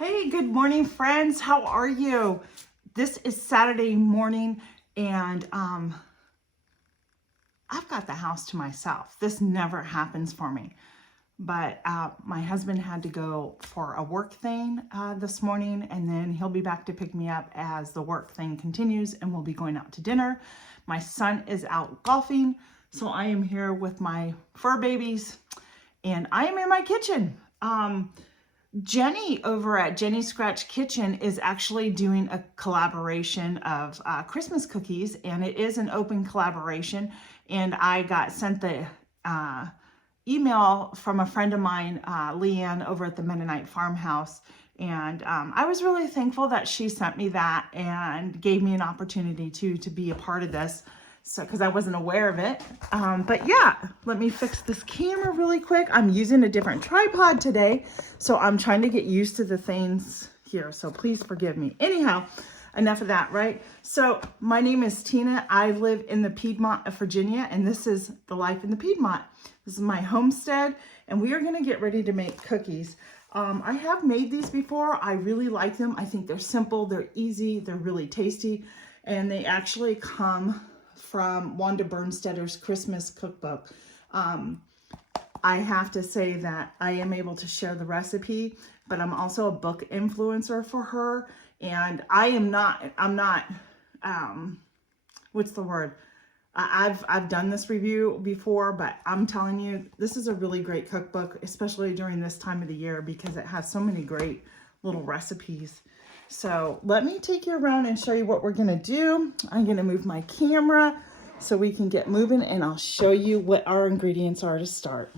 Hey, good morning, friends. How are you? This is Saturday morning, and I've got the house to myself. This never happens for me. But my husband had to go for a work thing this morning, and then he'll be back to pick me up as the work thing continues, and we'll be going out to dinner. My son is out golfing, so I am here with my fur babies, and I am in my kitchen. Jenny over at Jenny's Scratch Kitchen is actually doing a collaboration of Christmas cookies, and it is an open collaboration. And I got sent the email from a friend of mine, Leanne, over at the Mennonite Farmhouse. And I was really thankful that she sent me that and gave me an opportunity to be a part of this. So, because I wasn't aware of it. But yeah, let me fix this camera really quick. I'm using a different tripod today, so I'm trying to get used to the things here. So please forgive me. Anyhow, enough of that, right? So my name is Tina. I live in the Piedmont of Virginia, and this is the life in the Piedmont. This is my homestead, and we are going to get ready to make cookies. I have made these before. I really like them. I think they're simple, they're easy, they're really tasty, and they actually come from Wanda Bernstedter's Christmas cookbook. I have to say that I am able to share the recipe, but I'm also a book influencer for her, and I'm not, what's the word? I've done this review before, but I'm telling you, this is a really great cookbook, especially during this time of the year, because it has so many great little recipes. So let me take you around and show you what we're gonna do. I'm gonna move my camera so we can get moving, and I'll show you what our ingredients are to start.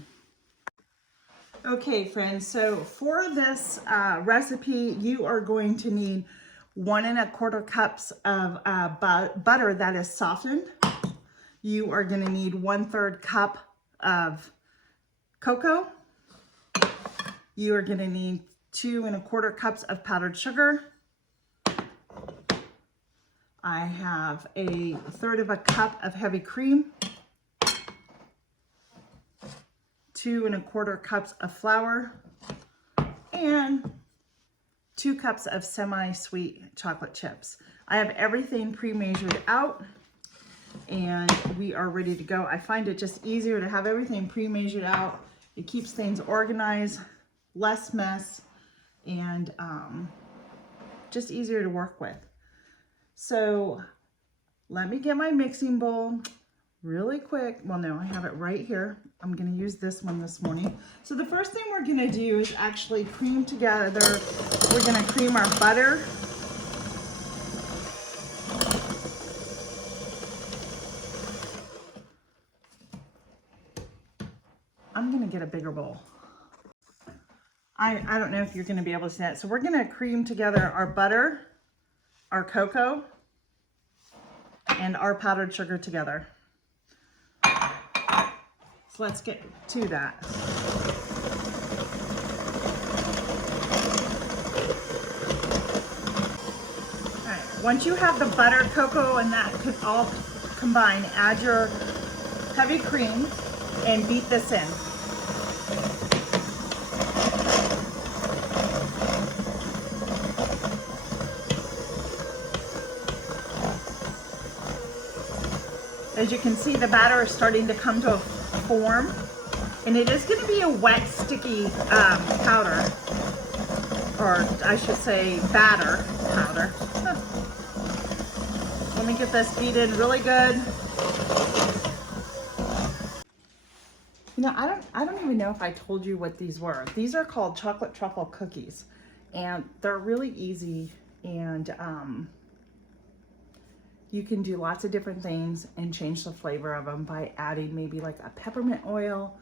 Okay, friends, so for this recipe, you are going to need 1 1/4 cups of butter that is softened. You are gonna need 1/3 cup of cocoa. You are gonna need 2 1/4 cups of powdered sugar. I have 1/3 cup of heavy cream, 2 1/4 cups of flour, and 2 cups of semi-sweet chocolate chips. I have everything pre-measured out, and we are ready to go. I find it just easier to have everything pre-measured out. It keeps things organized, less mess, and just easier to work with. So let me get my mixing bowl really quick. Well, no, I have it right here. I'm going to use this one this morning. So the first thing we're going to do is actually cream together. We're going to cream our butter. I'm going to get a bigger bowl. I don't know if you're going to be able to see that. So we're going to cream together our butter, our cocoa, and our powdered sugar together. So let's get to that. All right, once you have the butter, cocoa, and that all combined, add your heavy cream and beat this in. As you can see, the batter is starting to come to a form, and it is going to be a wet, sticky powder, or I should say batter powder. Let me get this beaten really good. You know, I don't even know if I told you what these were. These are called Chocolate Truffle Cookies, and they're really easy, and you can do lots of different things and change the flavor of them by adding maybe like a peppermint oil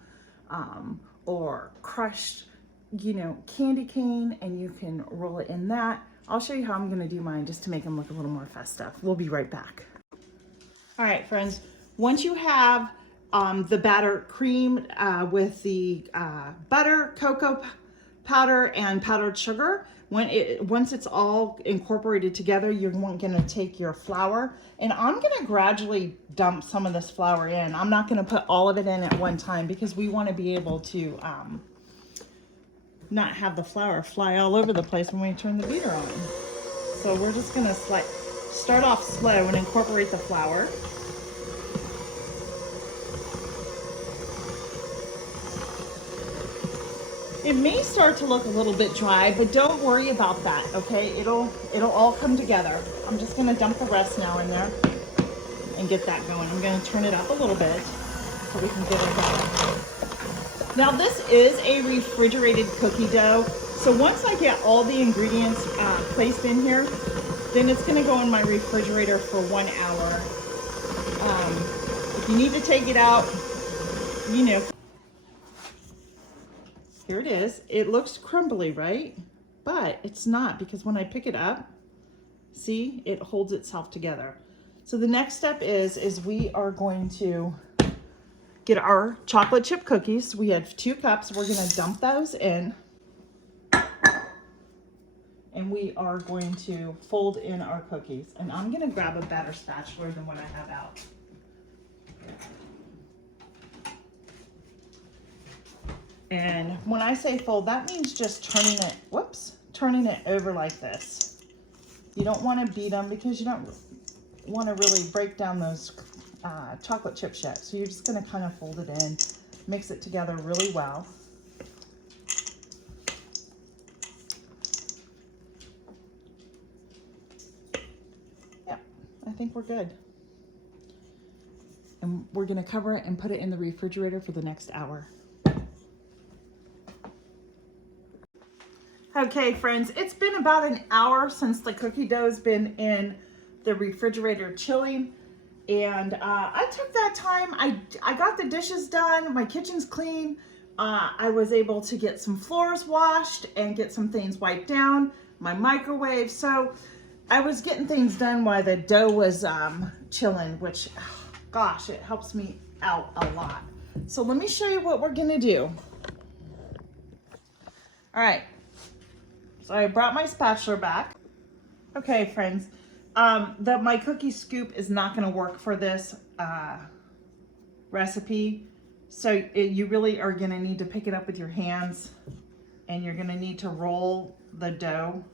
or crushed, candy cane, and you can roll it in that. I'll show you how I'm gonna do mine just to make them look a little more festive. We'll be right back. All right, friends, once you have the batter creamed with the butter, cocoa powder, and powdered sugar, once it's all incorporated together, you're going to take your flour, and I'm going to gradually dump some of this flour in. I'm not going to put all of it in at one time because we want to be able to not have the flour fly all over the place when we turn the beater on. So we're just gonna start off slow and incorporate the flour. It may start to look a little bit dry, but don't worry about that, okay? It'll all come together. I'm just gonna dump the rest now in there and get that going. I'm gonna turn it up a little bit so we can get it going. Now this is a refrigerated cookie dough. So once I get all the ingredients placed in here, then it's gonna go in my refrigerator for 1 hour. If you need to take it out, you know. Here it is. It looks crumbly, right? But it's not, because when I pick it up, see, it holds itself together. So the next step is we are going to get our chocolate chip cookies. We have 2 cups. We're gonna dump those in. And we are going to fold in our cookies. And I'm gonna grab a better spatula than what I have out. And when I say fold, that means just turning it over like this. You don't want to beat them because you don't want to really break down those chocolate chips yet. So you're just going to kind of fold it in, mix it together really well. Yeah, I think we're good. And we're going to cover it and put it in the refrigerator for the next hour. Okay, friends, it's been about an hour since the cookie dough's been in the refrigerator chilling, and I took that time. I got the dishes done, my kitchen's clean. I was able to get some floors washed and get some things wiped down, my microwave. So I was getting things done while the dough was chilling, which, gosh, it helps me out a lot. So let me show you what we're gonna do. All right. So I brought my spatula back. Okay, friends, my cookie scoop is not gonna work for this recipe. So you really are gonna need to pick it up with your hands, and you're gonna need to roll the dough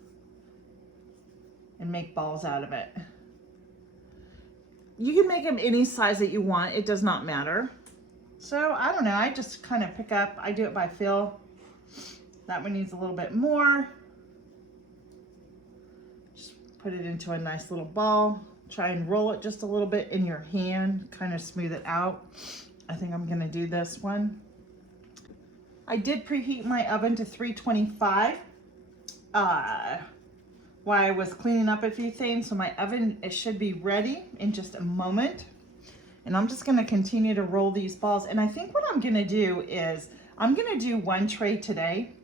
and make balls out of it. You can make them any size that you want. It does not matter. So I don't know, I just kind of pick up, I do it by feel. That one needs a little bit more. Put it into a nice little ball. Try and roll it just a little bit in your hand, kind of smooth it out. I think I'm gonna do this one. I did preheat my oven to 325 while I was cleaning up a few things. So my oven, it should be ready in just a moment. And I'm just gonna continue to roll these balls. And I think what I'm gonna do is, I'm gonna do 1 tray today,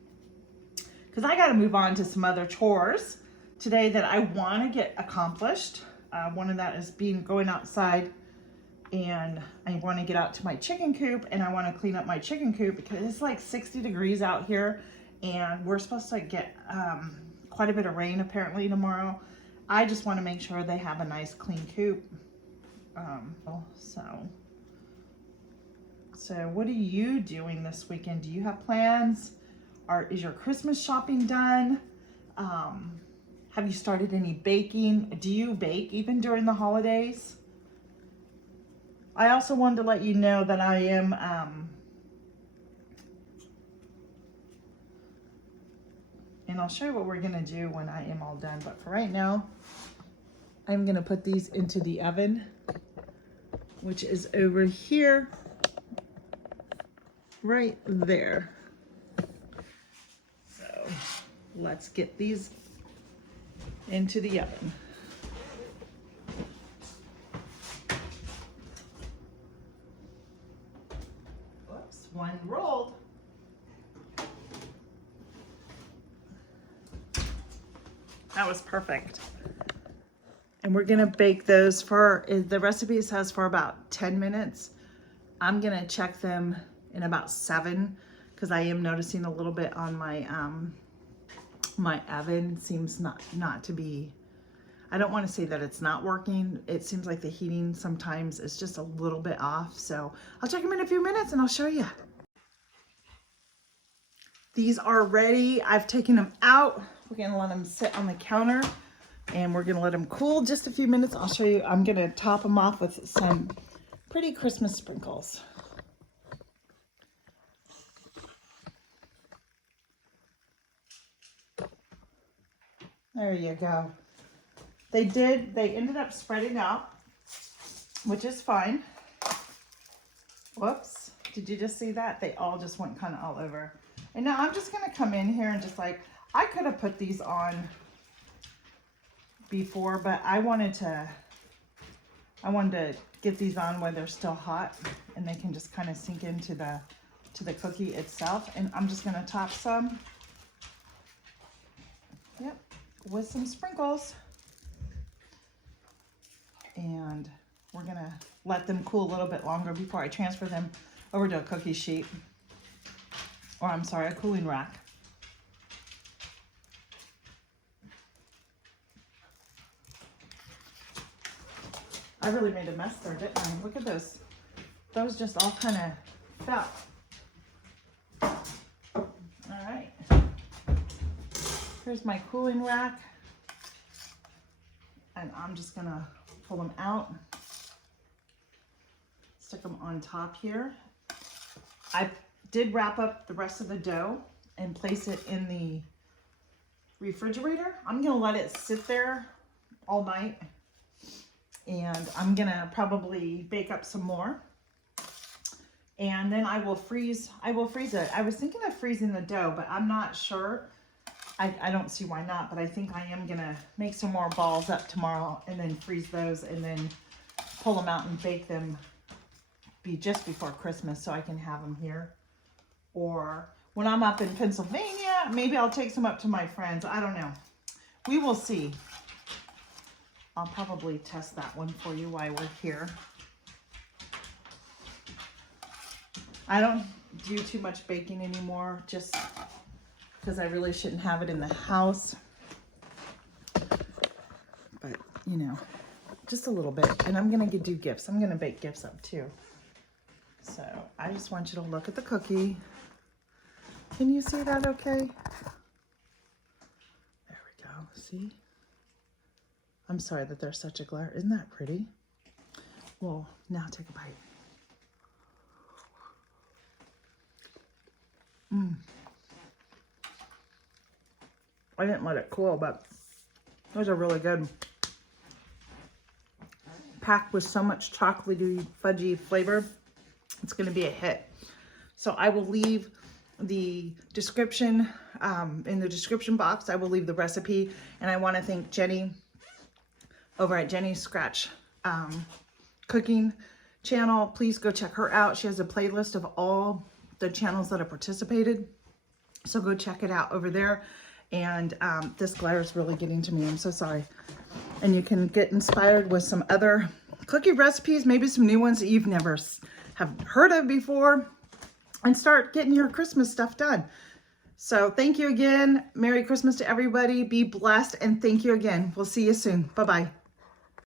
because I gotta move on to some other chores today that I want to get accomplished. One of that is going outside, and I want to get out to my chicken coop, and I want to clean up my chicken coop because it's like 60 degrees out here, and we're supposed to get quite a bit of rain apparently tomorrow. I just want to make sure they have a nice clean coop. So what are you doing this weekend? Do you have plans? Is your Christmas shopping done? Have you started any baking? Do you bake even during the holidays? I also wanted to let you know that I am and I'll show you what we're gonna do when I am all done. But for right now, I'm gonna put these into the oven, which is over here, right there. So let's get these into the oven. Whoops, one rolled. That was perfect. And we're gonna bake those for, the recipe says for about 10 minutes. I'm gonna check them in about 7, because I am noticing a little bit on my my oven seems not to be, I don't want to say that it's not working. It seems like the heating sometimes is just a little bit off. So I'll check them in a few minutes and I'll show you. These are ready. I've taken them out. We're gonna let them sit on the counter and we're gonna let them cool just a few minutes. I'll show you. I'm gonna top them off with some pretty Christmas sprinkles. There you go. They ended up spreading out, which is fine. Whoops, did you just see that? They all just went kind of all over. And now I'm just gonna come in here and just like, I could have put these on before, but I wanted to get these on while they're still hot and they can just kind of sink into the cookie itself. And I'm just gonna top some, yep, with some sprinkles. And we're gonna let them cool a little bit longer before I transfer them over to a cookie sheet, or I'm sorry, a cooling rack. I really made a mess there, didn't I? Look at those. Those just all kind of fell. All right. Here's my cooling rack. And I'm just gonna pull them out. Stick them on top here. I did wrap up the rest of the dough and place it in the refrigerator. I'm gonna let it sit there all night. And I'm gonna probably bake up some more. And then I will freeze it. I was thinking of freezing the dough, but I'm not sure. I don't see why not, but I think I am gonna make some more balls up tomorrow and then freeze those and then pull them out and bake them just before Christmas so I can have them here. Or when I'm up in Pennsylvania, maybe I'll take some up to my friends. I don't know. We will see. I'll probably test that one for you while we're here. I don't do too much baking anymore, just because I really shouldn't have it in the house. But, you know, just a little bit. And I'm going to do gifts. I'm going to bake gifts up too. So I just want you to look at the cookie. Can you see that okay? There we go. See? I'm sorry that there's such a glare. Isn't that pretty? Well, now take a bite. I didn't let it cool, but those are really good. Packed with so much chocolatey, fudgy flavor, it's going to be a hit. So I will leave the description, in the description box, I will leave the recipe. And I want to thank Jenny over at Jenny's Scratch Cooking channel. Please go check her out. She has a playlist of all the channels that have participated. So go check it out over there. And this glare is really getting to me. I'm so sorry. And you can get inspired with some other cookie recipes, maybe some new ones that you've never have heard of before, and start getting your Christmas stuff done. So thank you again. Merry Christmas to everybody. Be blessed. And thank you again. We'll see you soon. Bye-bye.